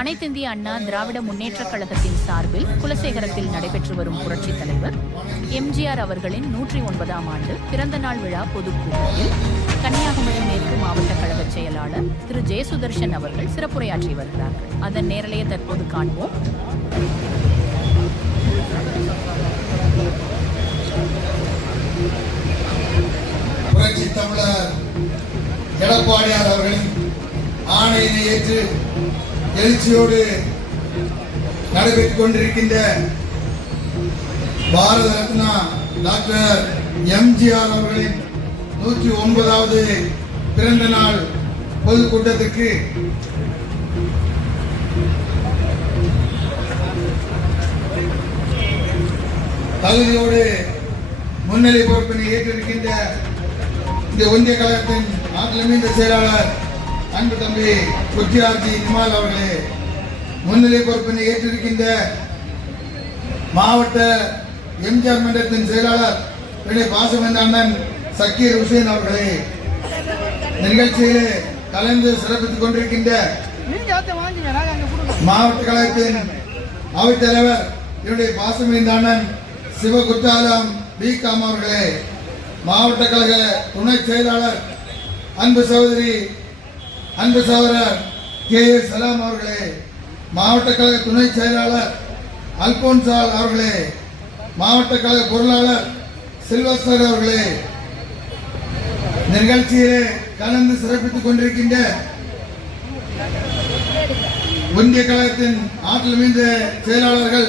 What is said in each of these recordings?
அனைத்திந்திய அண்ணா திராவிட முன்னேற்றக் கழகத்தின் சார்பில் குலசேகரத்தில் நடைபெற்று வரும் புரட்சித் தலைவர் எம்ஜிஆர் அவர்களின் 109ஆம் ஆண்டு பிறந்த நாள் விழா பொதுக்கூட்டத்தில் கன்னியாகுமரி மேற்கு மாவட்ட கழக செயலாளர் திரு ஜெயசுதர்ஷன் அவர்கள் சிறப்புரையாற்றி வருகிறார்கள். அதன் நேரலையை தற்போது காண்போம். புரட்சி தமிழர் எடப்பாடியார் அவர்களின் ஆணையினை ஏற்று எழுச்சியோடு நடைபெற்றுக் கொண்டிருக்கின்ற பாரத ரத்னா டாக்டர் எம்ஜிஆர் அவர்களின் 109வது பிறந்த நாள் பொதுக்கூட்டத்திற்கு தகுதியோடு முன்னிலை பொறுப்பினை ஏற்றிருக்கின்ற இந்த ஒன்றிய கழகத்தின் ஆற்றலமைந்த செயலாளர் அன்பு தம்பி குச்சியார்ஜி நிமால் அவர்களே, முன்னிலை பொறுப்பினை ஏற்றிருக்கின்ற மாவட்ட எம்ஜிஆர் மன்றத்தின் செயலாளர் பாசமந்த அண்ணன் சக்கீர் ஹுசேன் அவர்களே, நிகழ்ச்சியிலே கலந்து சிறப்பித்துக் கொண்டிருக்கின்ற மாவட்ட கழகத்தின் அவைத் தலைவர் என்னுடைய பாசமந்த அண்ணன் சிவகுத்தாலம் பிகாம் அவர்களே, மாவட்ட கழக துணை செயலாளர் அன்பு சகோதரர் கே எஸ் சலாம் அவர்களே, மாவட்ட கழக துணை செயலாளர் அல்போன்சால் அவர்களே, மாவட்ட கழக பொருளாளர் சில்வஸ்டர் அவர்களே, நிகழ்ச்சியிலே கலந்து சிறப்பித்துக் கொண்டிருக்கின்ற ஒன்றிய கழகத்தின் ஆற்றல் மிகுந்த செயலாளர்கள்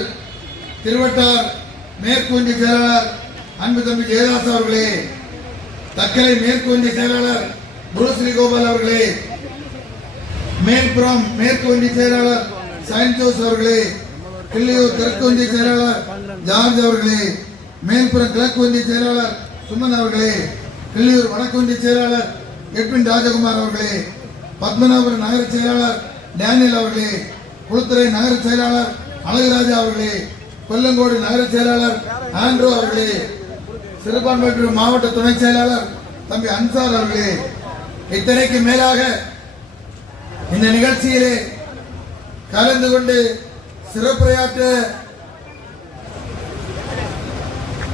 திருவட்டார் மேற்கு ஒன்றிய செயலாளர் அன்பு தம்பி ஜெயதாஸ் அவர்களே, தக்கலை மேற்கு ஒன்றிய செயலாளர் புரூஸ்ரீ கோபால் அவர்களே, மேல்புறம் மேற்கு ஒன்றிய செயலாளர் சைன் ஜோஸ் அவர்களே, கிள்ளியூர் தெற்கு ஒன்றிய செயலாளர் ஜார்ஜ் அவர்களே, மேல்புறம் கிழக்கு ஒன்றிய செயலாளர் சுமன் அவர்களே, கிள்ளியூர் வடக்கு ஒன்றிய செயலாளர் எட்வின் ராஜகுமார் அவர்களே, பத்மநாபுரம் நகர செயலாளர் டேனியல் அவர்களே, குளத்துறை நகர செயலாளர் அழகுராஜா அவர்களே, கொல்லங்கோடு நகர செயலாளர் ஆண்ட்ரோ அவர்களே, சிறுபான்மை மாவட்ட துணை செயலாளர் தம்பி அன்சார் அவர்களே, இத்தனைக்கு மேலாக இந்த நிகழ்ச்சியிலே கலந்து கொண்டு சிறப்புரையாற்ற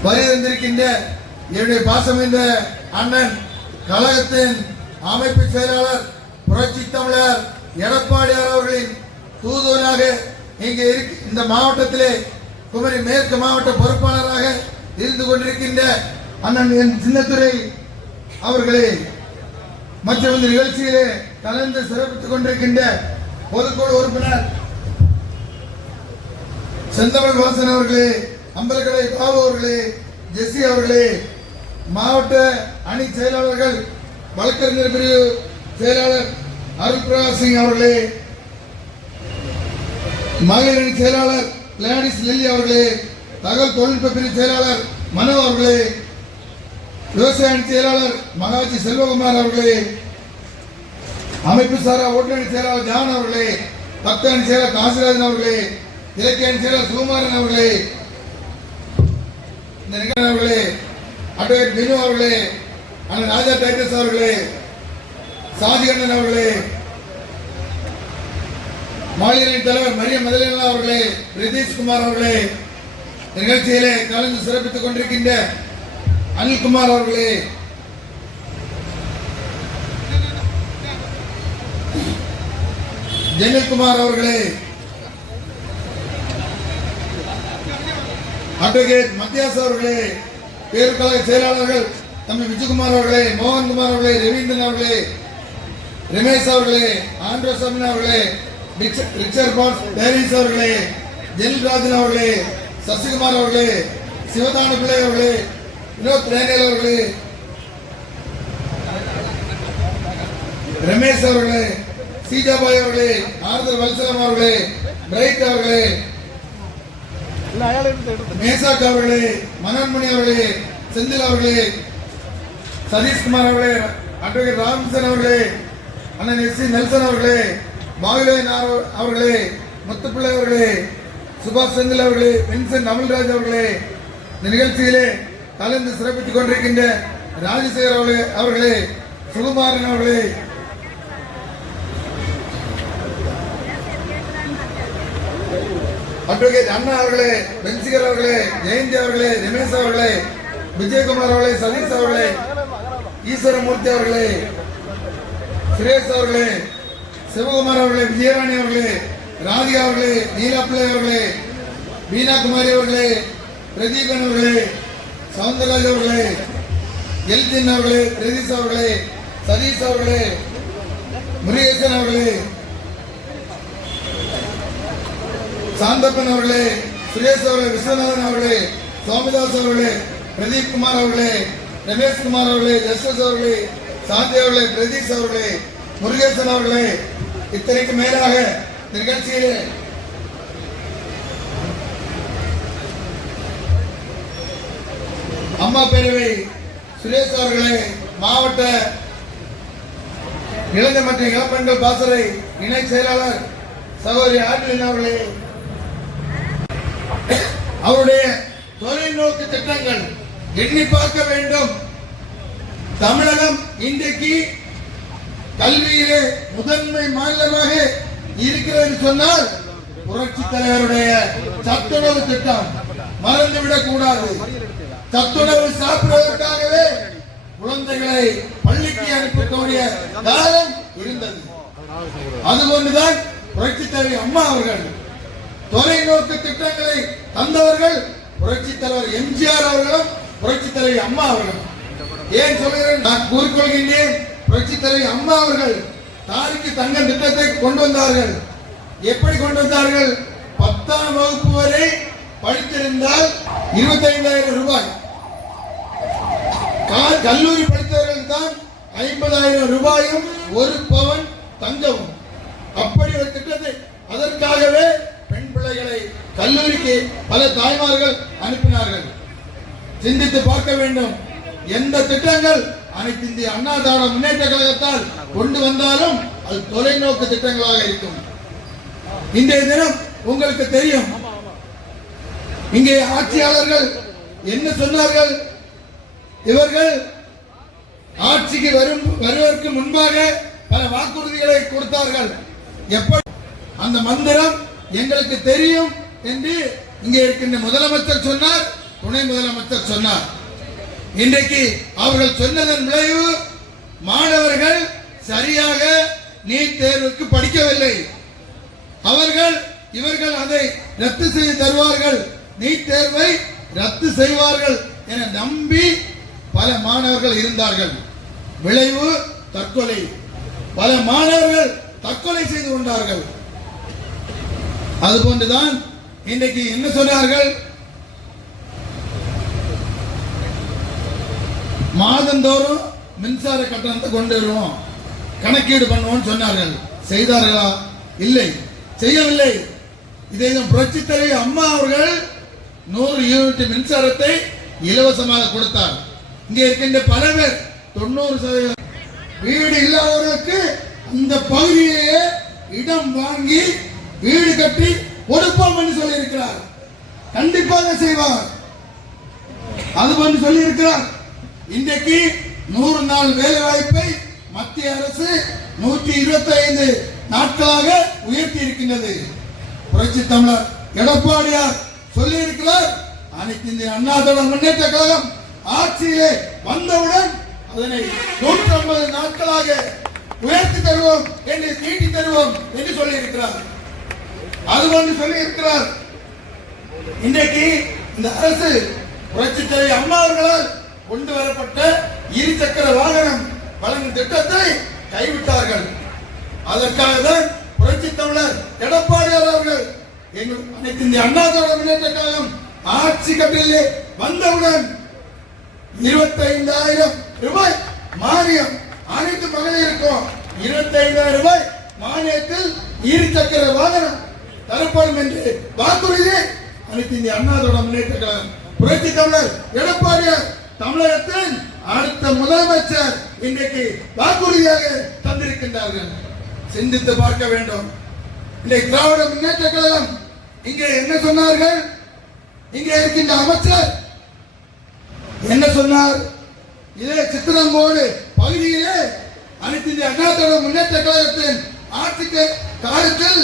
வருகின்ற என்னுடைய பாசமிந்த அண்ணன் கழகத்தின் அமைப்பு செயலாளர் புரட்சி தமிழர் எடப்பாடியார் அவர்களின் தூதுவனாக இங்கே இந்த மாவட்டத்திலே குமரி மேற்கு மாவட்ட பொறுப்பாளராக இருந்து கொண்டிருக்கின்ற அண்ணன் என் சின்னத்துறை அவர்களே, மற்றும் இந்த நிகழ்ச்சியிலே கலந்து சிறப்பித்துக் கொண்டிருக்கின்ற பொதுக்குழு உறுப்பினர் செந்தமிழ் வாசன் அவர்களே, அம்பலக்கடை பாபு அவர்களே, ஜெஸ்ஸி அவர்களே, மாவட்ட அணி செயலாளர்கள் வழக்கறிஞர் பிரிவு செயலாளர் அருள் பிரகாஷ் சிங் அவர்களே, மகளிர் அணி செயலாளர் கிளாடிஸ் லில்லி அவர்களே, தகவல் தொழில்நுட்ப பிரிவு செயலாளர் மனோ அவர்களே, விவசாய அணி செயலாளர் மகாஜி செல்வகுமார் அவர்களே, அமைப்பு சாரா ஓட்டுநர் செயலாளர் ஜான் அவர்களே, பக்த அணி செயலாளர் காசிராஜன் அவர்களே, இலக்கிய அணி செயலாளர் சுகுமாரன் அவர்களே, இந்த நிகழ்ச்சி அவர்களே, அட்வொகேட் வினு அவர்களே, அண்ணன் ராஜா டைட்டஸ் அவர்களே, சாதிகண்ணன் அவர்களே, மாநில தலைவர் மரியம் மதலினா அவர்களே, ரிதீஷ் குமார் அவர்களே, நிகழ்ச்சியிலே கலந்து சிறப்பித்துக் கொண்டிருக்கின்ற அனில்குமார் அவர்களே, ஜெனில்குமார் அவர்களே, அட்வொகேட் மத்தியாஸ் அவர்களே, பேருக்கழக செயலாளர்கள் தம்பி விஜயகுமார் அவர்களே, மோகன்குமார் அவர்களே, ரவீந்திரன் அவர்களே, ரமேஷ் அவர்களே, ஆண்ட்ரோ சமின் அவர்களே, ரிச்சர்ட் பாஸ் டேரிஸ் அவர்களே, ஜெனில்ராஜன் அவர்களே, சசிகுமார் அவர்களே, சிவதான பிள்ளை அவர்களே, வினோத் ரேனேல் அவர்களே, ரமேஷ் அவர்களே, சீஜாபாய் அவர்களே, ஆறுதல் வல்சலம் அவர்களே, பிரைட் அவர்களே, மேசாக் அவர்களே, மனோன்மணி அவர்களே, செந்தில் அவர்களே, சதீஷ்குமார் அவர்களே, அட்வொகேட் ராமசன் அவர்களே, அண்ணன் எஸ் சி நெல்சன் அவர்களே, பாகுலேன் அவர்களே, முத்துப்பிள்ளை அவர்களே, சுபாஷ் செந்தில் அவர்களே, வின்சென்ட் அமல்ராஜ் அவர்களே, இந்த நிகழ்ச்சியிலே கலந்து சிறப்பித்துக் கொண்டிருக்கின்ற ராஜசேகர் அவர்களே, சுகுமாரன் அவர்களே, அட்வொகேட் அண்ணா அவர்களே, பென்சிகர் அவர்களே, ஜெயந்தி அவர்களே, ரமேஷ் அவர்களே, விஜயகுமார் அவர்களே, சதீஷ் அவர்களே, ஈஸ்வரமூர்த்தி அவர்களே, சுரேஷ் அவர்களே, சிவகுமார் அவர்களே, விஜயராணி அவர்களே, ராதிகா அவர்களே, நீலாப்பிள்ளை அவர்களே, வீணா குமாரி அவர்களே, பிரதீபன் அவர்களே, சவுந்தரராஜ் அவர்களே, எல்ஜின் அவர்களே, பிரதீஷ் அவர்களே, சதீஷ் அவர்களே, முருகேசன் அவர்களே, சாந்தப்பன் அவர்களே, சுரேஷ் அவர்களே, விஸ்வநாதன் அவர்களே, சுவாமிதாஸ் அவர்களே, பிரதீப் குமார் அவர்களே, ரமேஷ் குமார் அவர்களே, ஜஸ்டிஸ் அவர்களே, சாந்தி அவர்களே, பிரதீஷ் அவர்களே, முருகேசன் அவர்களே, இத்தனைக்கு மேலாக நிகழ்ச்சியிலே அம்மா பேரவை சுரேஷ் அவர்களே, மாவட்ட இளைஞர் மற்றும் இளம்பெண்கள் பாசறை இணை செயலாளர் சகோதரி ஆட்லின் அவர்களே, அவருடைய தொலைநோக்கு திட்டங்கள் எண்ணி பார்க்க வேண்டும். தமிழகம் இன்றைக்கு கல்வியிலே முதன்மை மாநிலமாக இருக்கிறது சொன்னால் புரட்சி தலைவருடைய சத்துணவு திட்டம் மறந்துவிடக் கூடாது. சத்துணவு சாப்பிடுவதற்காகவே குழந்தைகளை பள்ளிக்கு அனுப்பக்கூடிய காலம் இருந்தது. அதுபோன்றுதான் புரட்சி தலைவி அம்மா அவர்கள் தொலைநோக்கு திட்டங்களை தந்தவர்கள் புரட்சி தலைவர் எம்ஜிஆர் அவர்களும் புரட்சி தலைவி அம்மா அவர்களும். ஏன் சொல்கிறேன், நான் கூறிக்கொள்கின்றேன். புரட்சி தலைவி அம்மா அவர்கள் தாரிக்கு தங்க திட்டத்தை கொண்டு வந்தார்கள். எப்படி கொண்டு வந்தார்கள்? 10ஆம் வகுப்பு வரை படித்திருந்தால் 25,000 ரூபாய், கல்லூரி படித்தவர்கள் தான் 50,000 ரூபாயும் 1 பவன் தங்கமும். அப்படி ஒரு திட்டத்தை, அதற்காகவே பெண் பிள்ளைகளை கல்லூரிக்கு பல தாய்மார்கள் அனுப்பினார்கள். சிந்தித்து பார்க்க வேண்டும். எந்த திட்டங்கள் அனைத்து இந்திய அண்ணா திராவிட முன்னேற்ற கழகத்தால் கொண்டு வந்தாலும் அது தொலைநோக்கு திட்டங்களாக இருக்கும். இன்றைய தினம் உங்களுக்கு தெரியும், இங்கே ஆட்சியாளர்கள் என்ன சொன்னார்கள்? இவர்கள் ஆட்சிக்கு வருவதற்கு முன்பாக பல வாக்குறுதிகளை கொடுத்தார்கள். எப்படி அந்த மந்திரம் எங்களுக்கு தெரியும் என்று இங்கே இருக்கின்ற முதலமைச்சர் சொன்னார், துணை முதலமைச்சர் சொன்னார். இன்றைக்கு அவர்கள் சொன்னதன் விளைவு மாணவர்கள் சரியாக நீட் தேர்வுக்கு படிக்கவில்லை. இவர்கள் அதை ரத்து செய்து தருவார்கள், நீட் தேர்வை ரத்து செய்வார்கள் என நம்பி பல மாணவர்கள் இருந்தார்கள். விளைவு தற்கொலை. பல மாணவர்கள் தற்கொலை செய்து கொண்டார்கள். அதுபோன்றுதான் இன்றைக்கு என்ன சொன்னார்கள்? மாதந்தோறும் மின்சார கட்டணத்தை கொண்டு வருவோம், கணக்கீடு பண்ணுவோம் சொன்னார்கள். செய்தார்களா? இல்லை, செய்யவில்லை. இதை புரட்சி தலைவி அம்மா அவர்கள் 100 யூனிட் மின்சாரத்தை இலவசமாக கொடுத்தார். இங்கே இருக்கின்ற பல பேர் 90% வீடு இல்லாதவர்களுக்கு அந்த பகுதியிலேயே இடம் வாங்கி வீடு கட்டி கொடுப்போம் என்று சொல்லி இருக்கிறார். கண்டிப்பாக செய்வார். அதுபோன்று சொல்லி இருக்கிறார். இன்றைக்கு 100 நாள் வேலை வாய்ப்பை மத்திய அரசு 125 நாட்களாக உயர்த்தி இருக்கின்றது. புரட்சி தமிழர் எடப்பாடியார் சொல்லி இருக்கிறார், அனைத்து இந்திய அண்ணா திராவிட முன்னேற்ற கழகம் ஆட்சியிலே வந்தவுடன் அதனை 150 நாட்களாக உயர்த்தி தருவோம் என்று, நீட்டி தருவோம் என்று சொல்லி இருக்கிறார். அதுபோன்று சொல்லி இருக்கிறார். இன்றைக்கு இந்த அரசு புரட்சி தலைவி அம்மா அவர்களால் கொண்டு வரப்பட்ட இருசக்கர வாகனம் வழங்கும் திட்டத்தை கைவிட்டார்கள். அதற்காக தான் புரட்சி தமிழர் எடப்பாடியார் அவர்கள் எங்கள் அனைத்து இந்திய அண்ணா திராவிட முன்னேற்ற கழகம் ஆட்சி கட்டிலே வந்தவுடன் 25,000 ரூபாய் மானியம் அனைத்து மகளிருக்கும் 25,000 ரூபாய் மானியத்தில் இருசக்கர வாகனம் தரப்படும் என்று வாக்குறுதி அனைத்து இந்திய அண்ணா திராவிட முன்னேற்ற கழகம் புரட்சி தமிழர் எடப்பாடியார் தமிழகத்தின் அடுத்த முதலமைச்சர் இன்றைக்கு வாக்குறுதியாக தந்திருக்கின்றார்கள். சிந்தித்து பார்க்க வேண்டும். இன்றைக்கு திராவிட முன்னேற்ற கழகம் இங்கே என்ன சொன்னார்கள்? இங்கே இருக்கின்ற அமைச்சர் என்ன சொன்னார்? இதே சித்திரங்கோடு பகுதியிலே அனைத்து இந்திய அண்ணா திராவிட முன்னேற்ற கழகத்தின் ஆட்சிக்கு காலத்தில்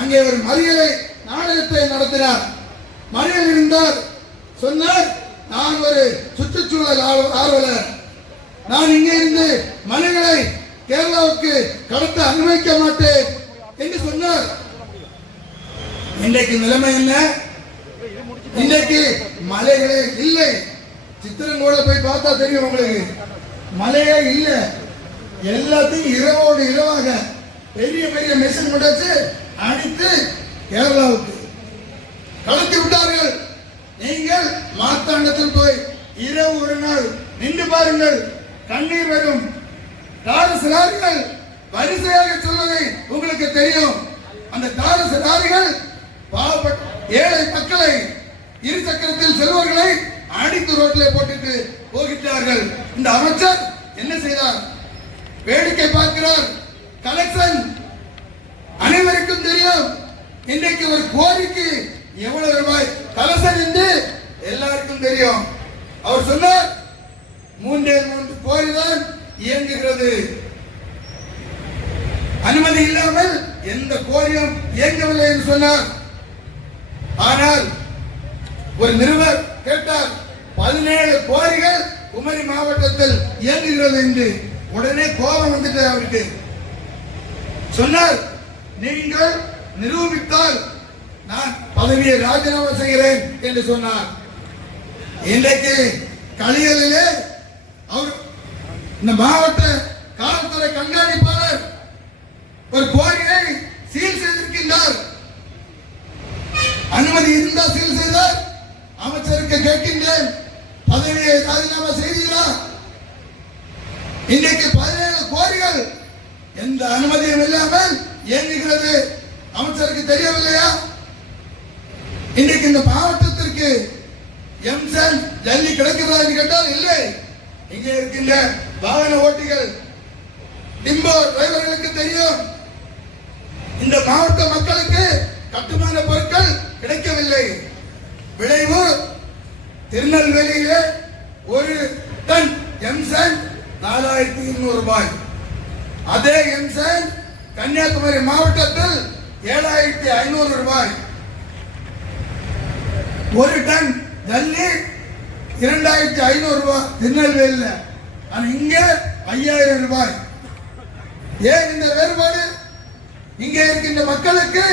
அங்கே ஒரு மறியலை நாடகத்தை நடத்தினார். மறையில் இருந்தார். சொன்னார், நான் ஒரு சுற்றுச்சூழல் ஆர்வலர், நான் இங்கே இருந்து மலைகளை கேரளாவுக்கு கடத்த அனுமதிக்க மாட்டேன் என்று சொன்னார். இன்றைக்கு நிலைமை என்ன? இன்றைக்கு மலைகளே இல்லை. சித்திரங்கூட போய் பார்த்தா தெரியும் உங்களுக்கு, மலையே இல்லை. எல்லாத்தையும் இரவோடு இரவாக பெரிய பெரிய மிஷின் முடச்சு அடித்து கேரளாவுக்கு கடத்தி விட்டார்கள். நீங்கள் மார்த்தாண்டத்தில் போய் இரவு ஒரு நாள் நின்று பாருங்கள், கண்ணீர் வரும். டாரஸ் லாரிகள் வரிசையாக சொல்வதை உங்களுக்கு தெரியும். அந்த டாரஸ் லாரிகள் பாவப்பட்ட ஏழை மக்களை, இரு சக்கரத்தில் செல்வர்களை அடித்து ரோட்டில் போட்டுட்டு போகிறார்கள். இந்த அமைச்சர் என்ன செய்தார்? வேடிக்கை பார்க்கிறார். கலெக்ஷன் அனைவருக்கும் தெரியும். இன்றைக்கு ஒரு கோரிக்கை எவ்வளவு ரூபாய் கலெக்ஷன் என்று எல்லாருக்கும் தெரியும். அவர் சொன்னார், 3 கோரி தான் இயங்குகிறது, அனுமதி இல்லாமல் எந்த கோரியும் இயங்கவில்லை என்று சொன்னார். ஆனால் ஒரு நிருபர் கேட்டார், 17 கோரிகள் குமரி மாவட்டத்தில் இயங்குகிறது என்று. உடனே கோபம் வந்துட்டு அவருக்கு. சொன்னார், நீங்கள் நிரூபித்தால் நான் பதவியை ராஜினாமா செய்கிறேன் என்று சொன்னார். இன்றைக்கு களியலிலே அவர் இந்த மாவட்ட காவல்துறை கண்காணிப்பாளர் ஒரு கோரியை சீல் செய்திருக்கின்றார். அனுமதி இருந்தால் சீல் செய்தார். அமைச்சருக்கு கேட்கின்றேன், பதவியை ராஜினாமா செய்தீரா? இன்றைக்கு 17 கோரிகள் எந்த அனுமதியும் இல்லாமல் இயங்குகிறது. அமைச்சருக்கு தெரியவில்லையா? இன்றைக்கு இந்த மாவட்டத்திற்கு எம்சன் ஜல்லி கிடைக்கிறதா என்று கேட்டால் இல்லை. இங்கே இருக்கின்ற வாகன ஓட்டிகள், டிம்போ டிரைவர்களுக்கு தெரியும். இந்த மாவட்ட மக்களுக்கு கட்டுமான பொருட்கள் கிடைக்கவில்லை. விளைவு திருநெல்வேலியிலே ஒரு டன் எம்சன் 4200 ரூபாய். அதே எம்சன் கன்னியாகுமரி மாவட்டத்தில் 7500 ரூபாய். ஒரு டன் ஜல்லி 2500 ரூபாய் திருநெல்வேலியில். ஆனா இங்க 5000 ரூபாய். ஏன் இந்த வேறுபாடு? இங்கே இருக்கின்ற மக்களுக்கு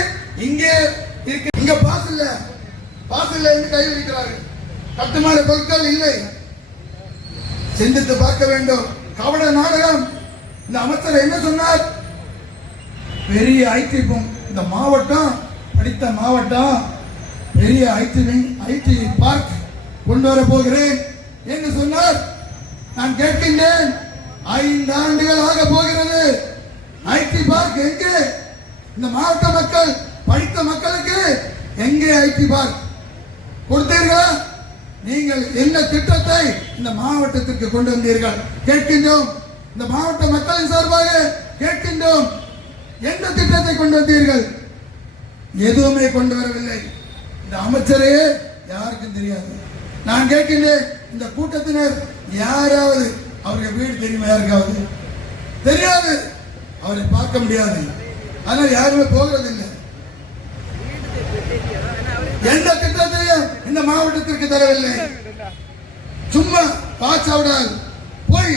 இங்க பாஸ் இல்ல என்று கை வைக்கிறார்கள். கட்டுமான பொருட்கள் இல்லை. சிந்தித்து பார்க்க வேண்டும். கவட நாடகம். இந்த அமைச்சர் என்ன சொன்னார்? பெரிய ஐடி இந்த மாவட்டம், படித்த மாவட்டம், பெரிய ஐடி பார்க் கொண்டு வர போகிறேன் என்று சொன்னார். நான் கேட்கின்றேன், 5 ஆண்டுகள் ஆக போகிறது. ஐடி பார்க் எங்கே? இந்த மாவட்ட மக்கள், படித்த மக்களுக்கு எங்கே ஐடி பார்க் கொடுத்தீர்களா? நீங்கள் என்ன திட்டத்தை இந்த மாவட்டத்திற்கு கொண்டு வந்தீர்கள்? கேட்கின்றோம். இந்த மாவட்ட மக்களின் சார்பாக கேட்கின்றோம், எந்த திட்டத்தை கொண்டு வந்தீர்கள்? எதுவுமே கொண்டு வரவில்லை. இந்த அமைச்சரே யாருக்கும் தெரியாது. நான் கேட்கின்றேன், இந்த கூட்டத்தினர் யாராவது அவருக்கு வீடு தெரியுமா? யாருக்காவது தெரியாது. அவரை பார்க்க முடியாது. ஆனால் யாருமே போகிறதில்லை. எந்த திட்டத்தையும் இந்த மாவட்டத்திற்கு தரவில்லை. சும்மா பாச்சாவிடால் போய்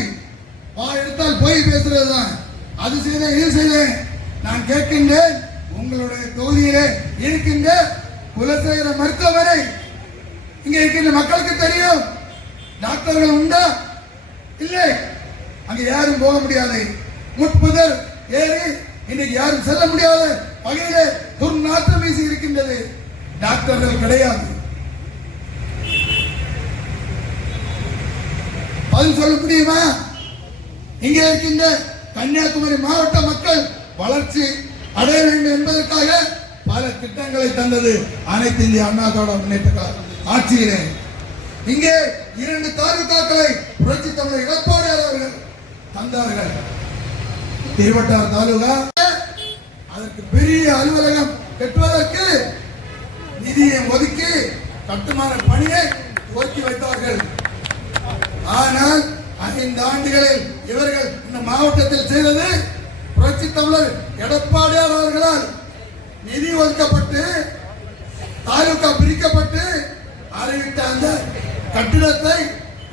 எடுத்தால் போய் பேசுறதுதான். அது செய்தேன், இது செய்தேன். நான் கேட்கின்றேன், உங்களுடைய தொகுதியிலே இருக்கின்ற குலசேகர மருத்துவமனை இங்க இருக்கின்ற மக்களுக்கு தெரியும். டாக்டர்கள் உண்டா? இல்லை. அங்க யாரும் போக முடியாது. முட்புதர் ஏறி இன்னைக்கு யாரும் செல்ல முடியாத வகையிலே துர்நாற்றம் வீசி இருக்கின்றது. டாக்டர்கள் கிடையாது. பதில் சொல்ல முடியுமா? இங்கே இருக்கின்ற கன்னியாகுமரி மாவட்ட மக்கள் வளர்ச்சி அடைய வேண்டும் என்பதற்காக பல திட்டங்களை தந்தது அனைத்து இந்திய அண்ணா திராவிட முன்னேற்ற கழகம் ஆட்சியிலே. இங்கே 2 தாலுகாக்களை புரட்சி தமிழர் எடப்பாடியார் அவர்கள் தந்தார்கள். திருவட்டார் தாலுகா, அதற்கு பெரிய அலுவலகம் கட்டுவதற்கு நிதியை ஒதுக்கி கட்டுமான பணியை துவக்கி வைத்தார்கள். ஆனால் 5 ஆண்டுகளில் இவர்கள் இந்த மாவட்டத்தில் செய்தது, புரட்சி தமிழர் எடப்பாடியார் அவர்களால் நிதி ஒதுக்கப்பட்டு கட்டிடத்தை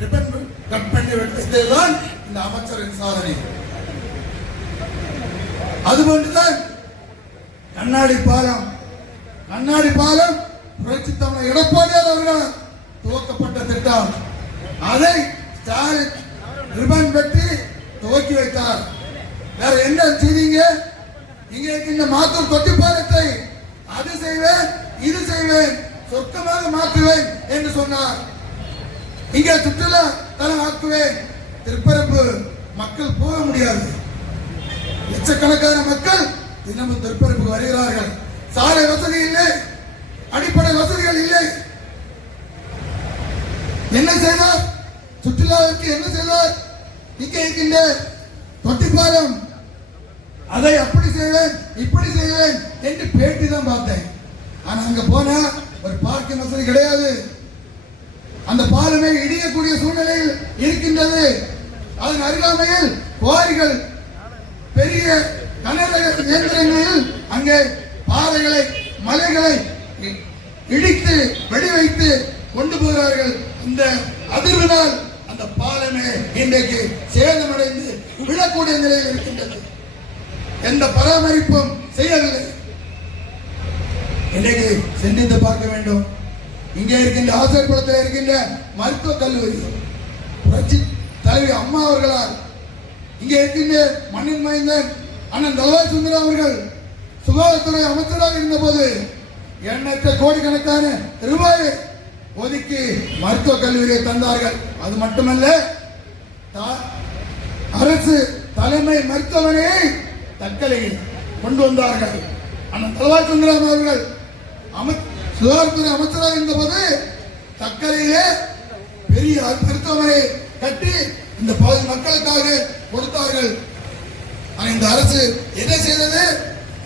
ரிப்பன் கட் பண்ணி வைத்ததுதான் இந்த அமைச்சரின் சாதனை. அதுபோன்றுதான் கண்ணாடி பாலம் புரட்சி தமிழர் எடப்பாடியார் அவர்கள் துவக்கப்பட்ட திட்டம். அதை ஸ்டாலின் ரிப்பன் வெட்டி துவக்கி வைத்தார். வேற என்ன செய்தீங்க? இங்க இருக்கின்ற மாத்தூர் தொட்டி பாலத்தை அது செய்வேன் இது செய்வேன் சொர்க்கமாக மாற்றுவேன் என்று சொன்னார். இங்கே சுற்றுலா தலம் ஆக்குவேன். திருப்பரப்பு மக்கள் போக முடியாது. லட்சக்கணக்கான மக்கள் தினமும் திருப்பரப்புக்கு வருகிறார்கள். சாலை வசதி இல்லை, அடிப்படை வசதிகள் இல்லை. என்ன செய்தார்? சுற்றுலாவிற்கு என்ன செய்தார்? இங்கே இருக்கின்ற தொட்டிப்பாலம் அதை அப்படி செய்வேன் இப்படி செய்வேன் என்று பேட்டி தான் பார்த்தேன். ஆனா அங்க போனா ஒரு பார்க்கிங் வசதி கிடையாது. அந்த பாலமே இடியக்கூடிய சூழ்நிலையில் இருக்கின்றது. அதன் அருகாமையில் குவாரிகள் பெரிய கனரக இயந்திரங்களில் அங்கே பாறைகளை மலைகளை இடித்து வெடி வைத்து கொண்டு போகிறார்கள். இந்த அதிர்வினால் அந்த பாலமே இன்றைக்கு சேதமடைந்து விழக்கூடிய நிலையில் இருக்கின்றது. எந்த பராமரிப்பும் செய்யவில்லை. இன்றைக்கு சிந்தித்து பார்க்க வேண்டும். இங்கே இருக்கின்ற ஆசிரியர் இருக்கின்ற மருத்துவக் கல்லூரி புரட்சி தலைவி அம்மா அவர்களால் இங்கே இருக்கின்ற மண்ணின் மைந்தன் அண்ணன் தலவாய் சுந்தரம் அவர்கள் சுகாதாரத்துறை அமைச்சராக இருந்தபோது எண்ணற்ற கோடிக்கணக்கான ரூபாயை ஒதுக்கி மருத்துவக் கல்லூரியை தந்தார்கள். அது மட்டுமல்ல, அரசு தலைமை மருத்துவமனையை தக்கலையில் கொண்டு வந்தார்கள். அண்ணன் தலவாய் சுந்தரம் அவர்கள் சுகாதாரத்துறை அமைச்சராக இருந்தபோது தக்கலையிலே பெரிய மருத்துவமனை கட்டி இந்த பகுதி மக்களுக்காக கொடுத்தார்கள். இந்த அரசு என்ன செய்தது?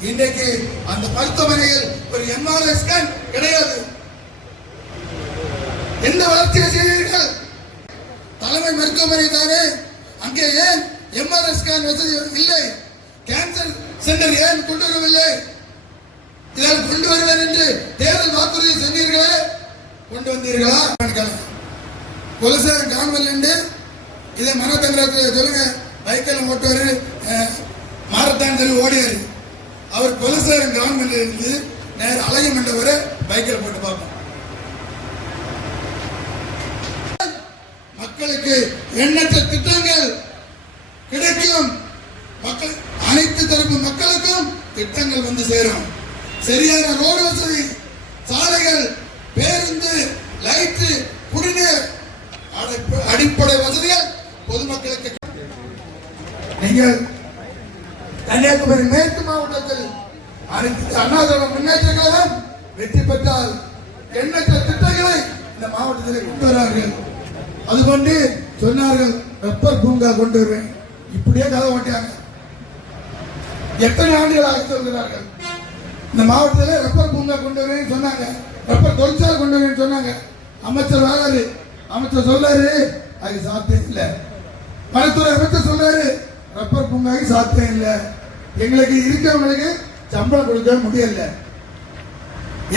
இன்றைக்கு அந்த மருத்துவமனையில் ஒரு எம்ஆர்ஐ ஸ்கேன் கிடையாது. எந்த வளர்ச்சியை செய்தீர்கள்? தலைமை மருத்துவமனை தானே, அங்கே ஏன் எம்ஆர்ஐ ஸ்கேன் வசதி இல்லை? கேன்சர் சென்டர் ஏன் கொண்டு வரவில்லை? இதில் கொண்டு வருவேன் என்று தேர்தல் வாக்குறுதி சொன்னீர்களே, கொண்டு வந்தீர்களா? குலசேகரன் கவர்மெண்ட் இதை மனத்தங்கத்தில் சொல்லுங்க. பைக்கில் ஓட்டுவாரு, மாரத்தான் சொல்லி ஓடியாரு. அவர் குலசேகரன் கவர்மெண்ட் இருந்து நேர அழகு மண்டபரை பைக்கில் போட்டு பார்ப்போம். மக்களுக்கு எண்ணற்ற திட்டங்கள் கிடைக்கும். மக்கள் அனைத்து தரப்பு மக்களுக்கும் திட்டங்கள் வந்து சேரும். சரியான ரோடு வசதி, சாலைகள், பேருந்து, லைட்டு, குடிநீர், அடிப்படை வசதிகள் பொதுமக்களுக்கு. நீங்கள் கன்னியாகுமரி மேற்கு மாவட்டத்தில் அண்ணா திராவிட முன்னேற்ற கழகம் வெற்றி பெற்றால் எண்ணற்ற திட்டங்களை இந்த மாவட்டத்தில் கொண்டு வரார்கள். அதுகொண்டு சொன்னார்கள் ரப்பர் பூங்கா கொண்டு வருவேன். இப்படியே கதை ஓட்டியாங்க. எத்தனை ஆண்டுகளாக சொல்கிறார்கள் இந்த மாவட்டத்தில் ரப்பர் பூங்கா கொண்டு வருவேன் சொன்னாங்க. ரப்பர் தொழிற்சாலை கொண்டு வருவேன் சொன்னாங்க. அமைச்சர் வராது. அமைச்சர் சொல்றாரு அது சாத்தியம் இல்லை. வனத்துறை அமைச்சர் சொல்றாரு ரப்பர் பூங்காக்கு சாத்தியம் இல்லை. எங்களுக்கு இருக்கவங்களுக்கு சம்பளம் கொடுக்க முடியல.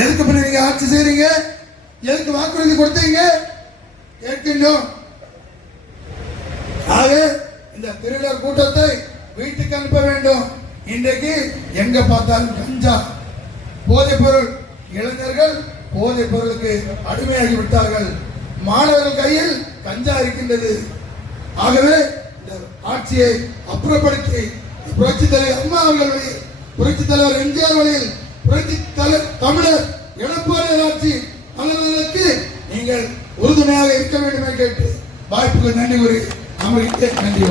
எதுக்கு பண்ணி நீங்க ஆட்சி செய்றீங்க? எதுக்கு வாக்குறுதி கொடுத்தீங்க? கேட்கின்றோம். ஆக இந்த திருடர் கூட்டத்தை வீட்டுக்கு அனுப்ப வேண்டும். இன்றைக்கு எங்க பார்த்தாலும் கஞ்சா, போதைப் பொருள், இளைஞர்கள் போதைப் பொருளுக்கு அடிமையாகி விட்டார்கள். மாணவர்கள் கையில் கஞ்சா இருக்கின்றது. ஆகவே இந்த ஆட்சியை அப்புறப்படுத்தி புரட்சி தலைவர் அம்மா அவர்கள் வழியில், புரட்சி தலைவர் எம்ஜிஆர் வழியில், புரட்சி தமிழர் எடப்பாடி ஆட்சி மலர்வதற்கு நீங்கள் உறுதுணையாக இருக்க வேண்டும் என்று கேட்டு வாய்ப்புக்கு நன்றி கூறி அமர்கிட்டே நன்றி.